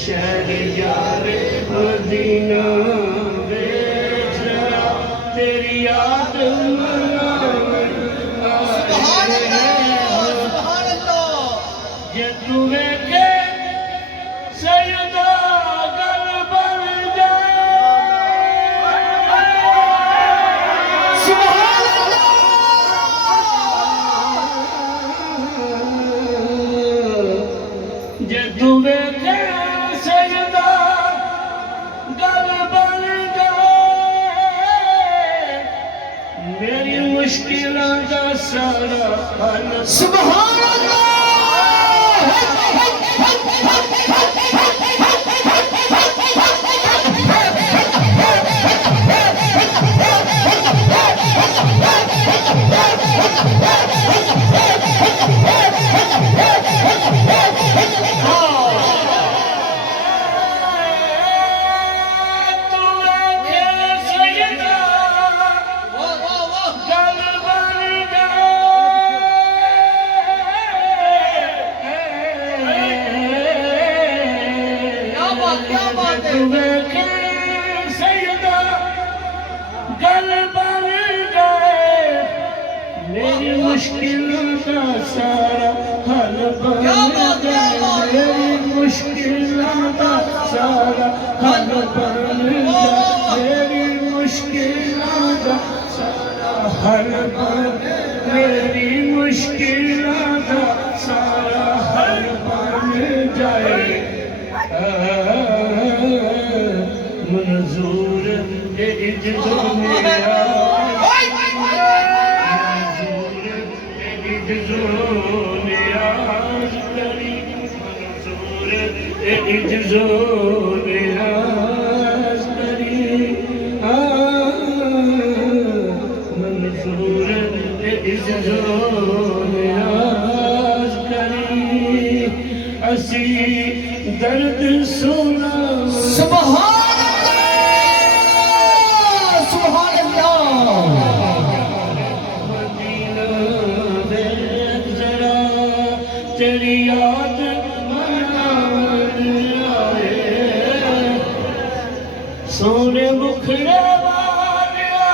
शहर यार मदीना वे जरा तेरी याद जे तू वेखे सैयदा गल बन जाए जे तू वेखे सैयदा गल बन जाए मेरी मुश्किलों का सारा हल सुभान अल्लाह मुश्किलों का सारा हल बन जाए मेरी मुश्किलों का सारा हल बन जाए मेरी मुश्किलों का सारा हल बन मेरी मुश्किलों का सारा हल बन जाए मंजूर इज्जत मेरा नियाज करी मंजूर इज्जो नियाज करी मंजूर इज्जो नियाज करी असी दर्द सुना सुभान अल्लाह सुभान तेरी याद आए सोने मुखड़े वालिया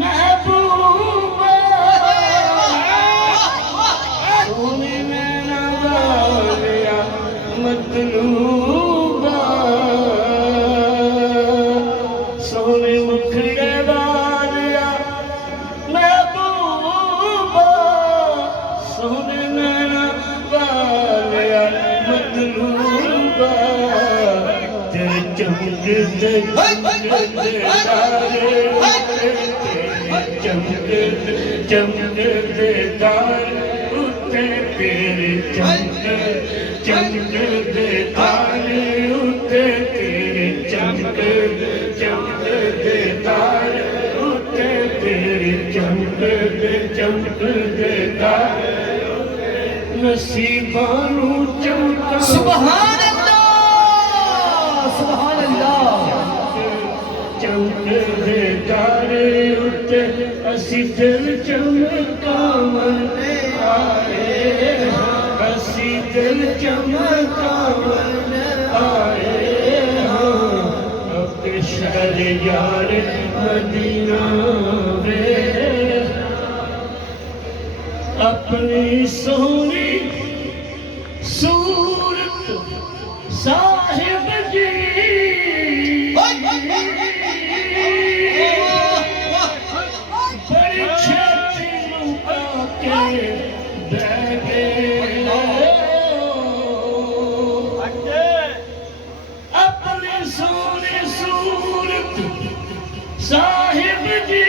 महबूबा सोने नैना वालिया मतलूबा सोने मुखड़े वालिया महबूबा सोने चमकते तारे उठे तेरे चमकते तारे उठे तेरे चमकते तारे उठे तेरे चमकते तारे नसीबानू चमका सुभान सुभान अल्लाह चमकते तारे उते असी दिल चमकावने आए असी दिल चमकावने आए अपने शहर यार मदीना वे अपनी सोनी सूरत साहिब जी बड़ी छेती लुका के बैठे अपनी सोनी सूरत साहिब जी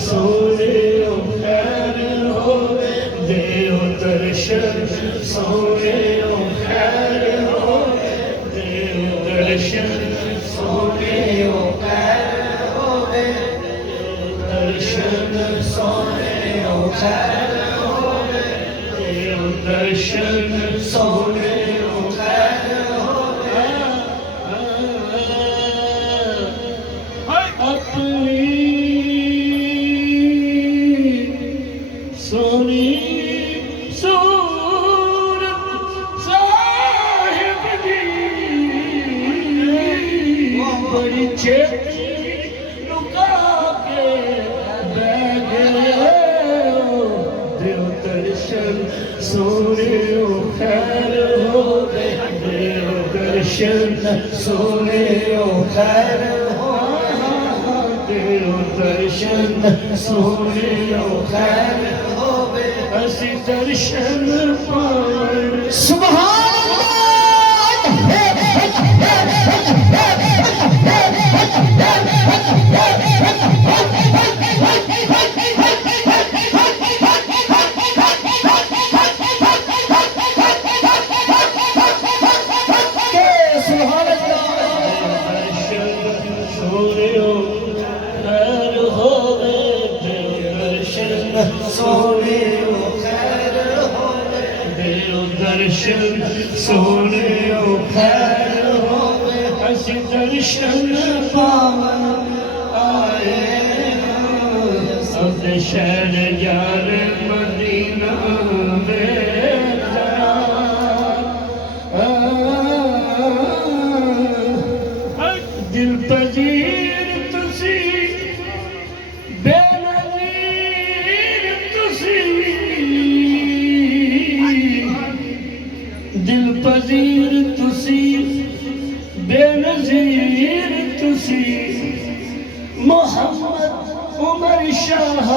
सोने खैर हो देव दर्शन सोने खैर हो देव दर्शन सोने खैर हो दर्शन खैर होवे, देव दर्शन सोने खैर होवे। अपनी सोनी सूरत साहिब दी बड़ी छेती लुका के बह गए। देव दर्शन सोने खैर होवे, देव दर्शन सोने खैर होवे, देव दर्शन सोने खैर होवे। असी दर्शन पावन सुभान सोने खैर होवे, देव दर्शन सोने खैर होवे। असी दर्शन पावन आए सब शहर यार मदीना दिल पजीर तुसी बेनजीर तुसी दिल पजीर तुसी बेनजीर तुसी मोहम्मद उमर शाह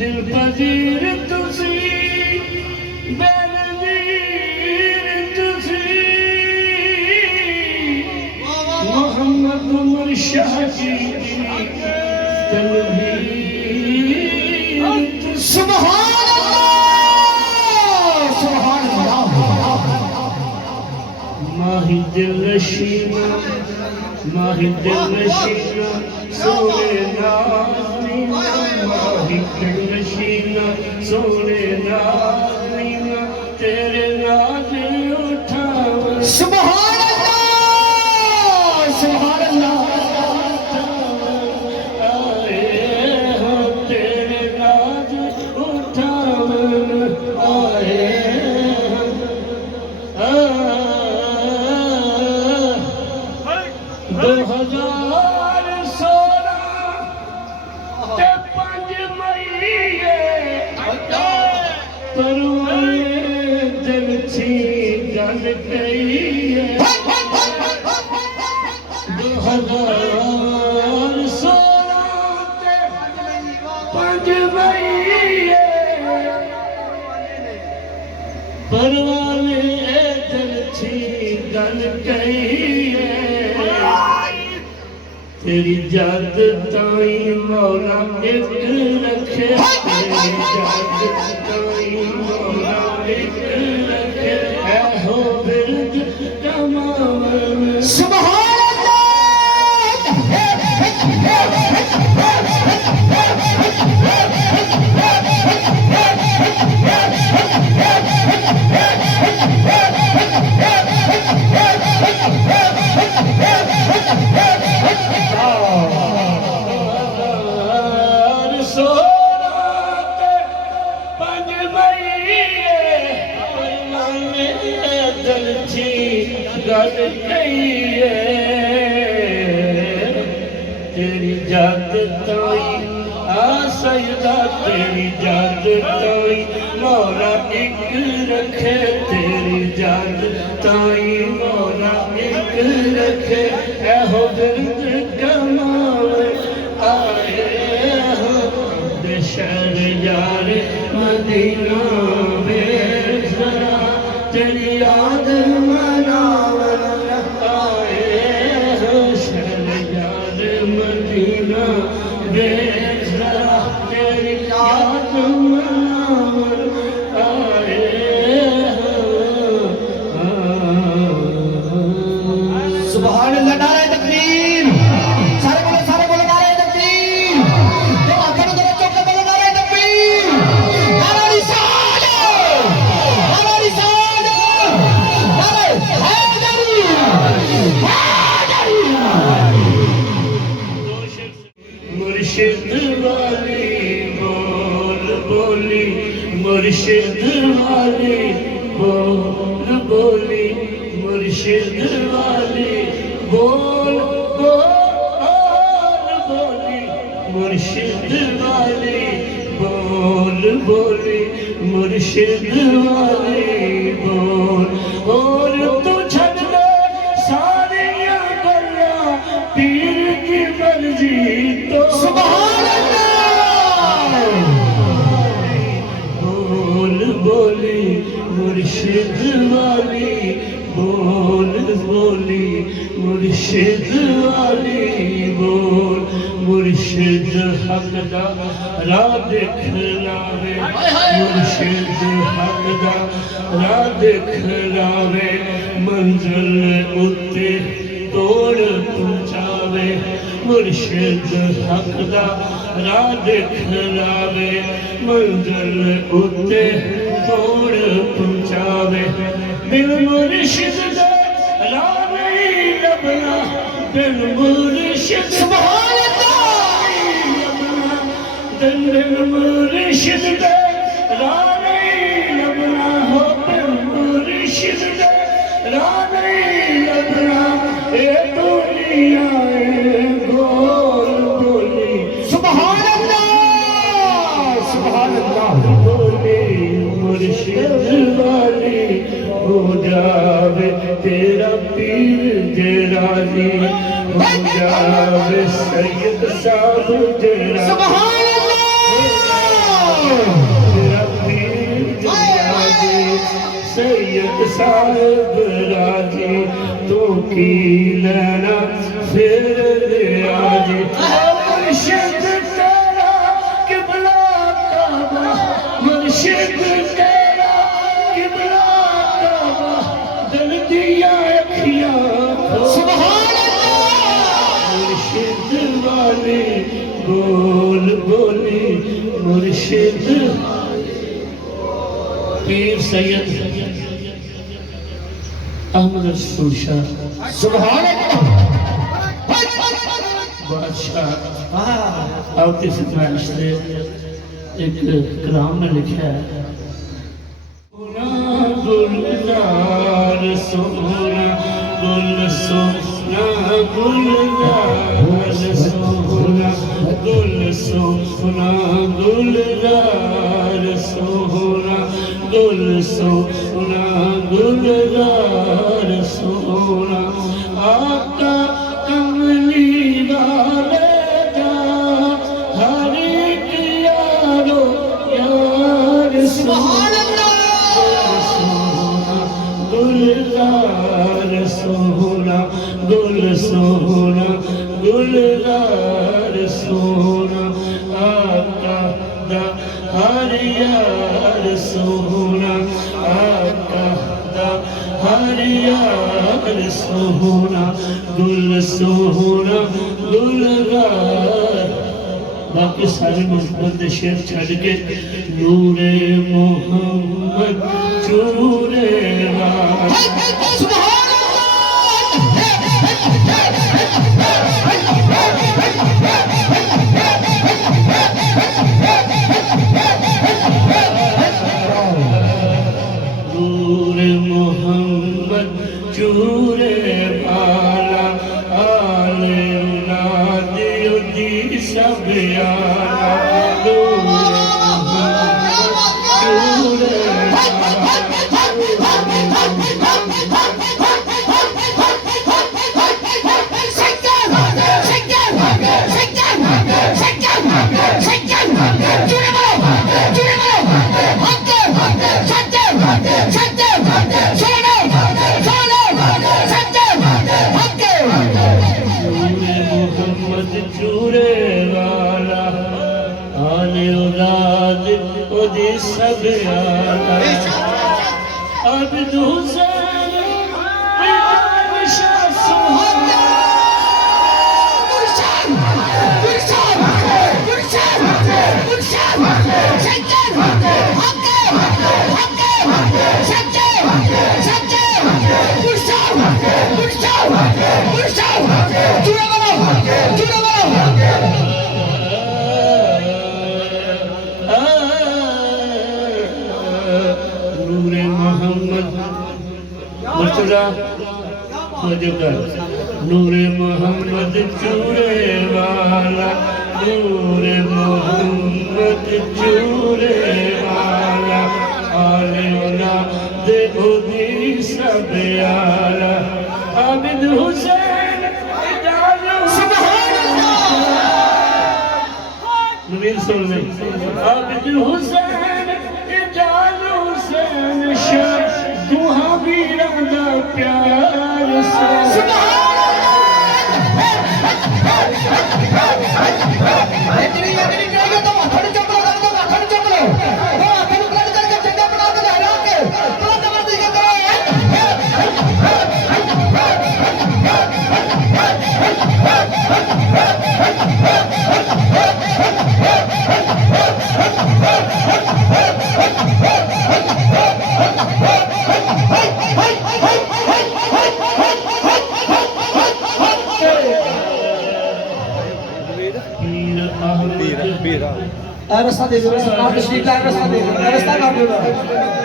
दिल पजीर तुसी बेनजीर तुसी मोहम्मद उमर शाह जी तलबीर सुभान अल्लाह, सुभान अल्लाह। माही दिल नशीना माही दिल नशीना सोने नाज़नीना माही दिल नशीना सोने नाज़नीना तेरे नाज उठावे सुभान अल्लाह, सुभान अल्लाह। आए हो तेरे नाज उठावे आए हो 2016 ते 5 मई परवाने दिल थी गल गई है 2016 ते 5 मई परवाने दिल थी गल गई है तेरी याद ताई मौला एक रखे तेरी याद ताई मौला एक रखे है हो बिरद तमाम सुभान गल गई है तेरी जात ताई आ सजदा तेरी जात ताई मौला एक रखे तेरी जात ताई मौला एक रखे एहो बिरद कमावे आए हो दशर यार मदीना में जरा तेरी याद मनावन आए हो शर यार मदीना में जरा तेरी याद मनावन आए हो सुभान अल्लाह नारे तकबीर सारे बोलो नारे तकबीर तो आखिर दो चौके बोलो नारे तकबीर नारे रिसालत नारे हैदरी मुर्शिद वाली बोल बोली मुर्शिद वाली बोल बोली मुर्शिद वाली बोल बोली मुर्शिद वाली बोल बोली मुर्शिद वाली बोल और तू छड़ दे सारियां गल्लां पीर की मर्जी तो सुभान अल्लाह बोल बोली मुर्शिद वाली बोल बोली मुर्शिद वाली बोल मुर्शिद हक दा राह दिखलावे मुर्शिद हक दा राह दिखलावे मंजिल उत्ते तोड़ पहुंचावे मुर्शिद हक दा राह दिखलावे मंजिल उत्ते तोड़ पहुंचावे बिन मुर्शिद दे राह नहीं लभना बिन मुर्शिद सुभान अल्लाह बिन मुर्शिद दे राह नहीं लभना हो बिन मुर्शिद दे राह नहीं लभना ए दुनिया गोल बोली सुभान अल्लाह बोली मुर्शिद वाली हो जावे तेरा पीर जे राजी हो जावे सैयद साहब जे राजी सुभान अल्लाह तेरा पीर जे राजी सैयद साहब राजी तो की लेना फिर दे आजी मुर्शिद तेरा किबला काबा मुर्शिद तेरा किबला काबा दिल दिया अखियां सुभान अल्लाह मुर्शिद वाली बोल बोली मुर्शिद पीर सैयद अहमद रसूल शाह सुभान अल्लाह बादशाह आपकी फरमाइश से एक कलाम में लिखा है गुलजार सोना गुल सोना गुलजार सोना गुल सोना गुलजार सोना गुल सोना गुलजार सोना आका कमली वाले जा हर एक यारो यार सुभान गुलजार सोना गुल सोना गुलजार सोना आका दा हर यार सोना आका दा हर यार सोना गुल सोना गुलजार बाकी सारे मोहब्बत शेर छड़ के नूरे मोहम्मद चूरे सुभान नूर मोहम्मद चूरे वाला आले औलाद चूरे वाला आले औलाद ओदी सब आला अब्द हुसैन इमाम शाह सुभान नूरे मोहम्मद मुर्तजा नूरे मोहम्मद चूरे वाला नूरे मोहम्मद चूरे वाला आले औलाद ओदी सब आला अब्द हुसैन सुभान अल्लाह नवीन सुन ले अब्द हुसैन इजाल हुसैन शाह दुहा वीरां दा प्यार सुभान रास्ता दे दो सरकार तशरीफ लाए रास्ता दे दो रास्ता कर दो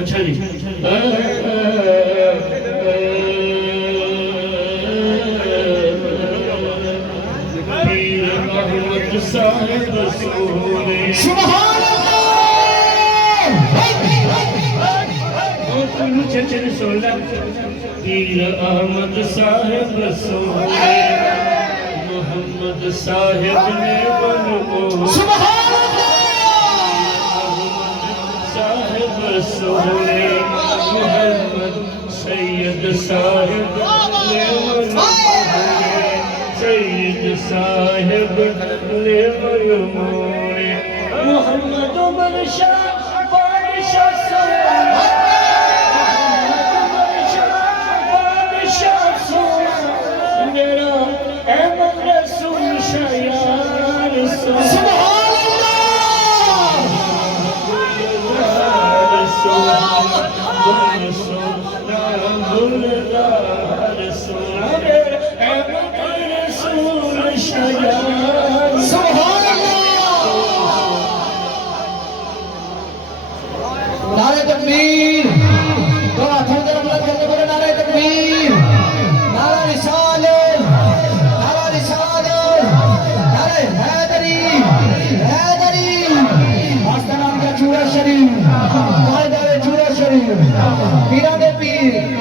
अच्छा जी पीर मोहम्मद साहिब सोने सुभान अल्लाह चचन सोला पीर अहमद साहिब सोने मोहम्मद साहिब ने बनो सुभान सोने मोहम्मद सैयद साहिब सैयद साहिब ले मोरे मोहम्मद बादशाह मेरा अहमद रसूल शायार नारे तकबीर तो हाथों से बुलंद करके बोले नारे तकबीर नारा रिसालत नारे हैदरी आस्था नाम का चूड़ा शरीफ कायदा चूड़ा शरीफ पीरा दे पीर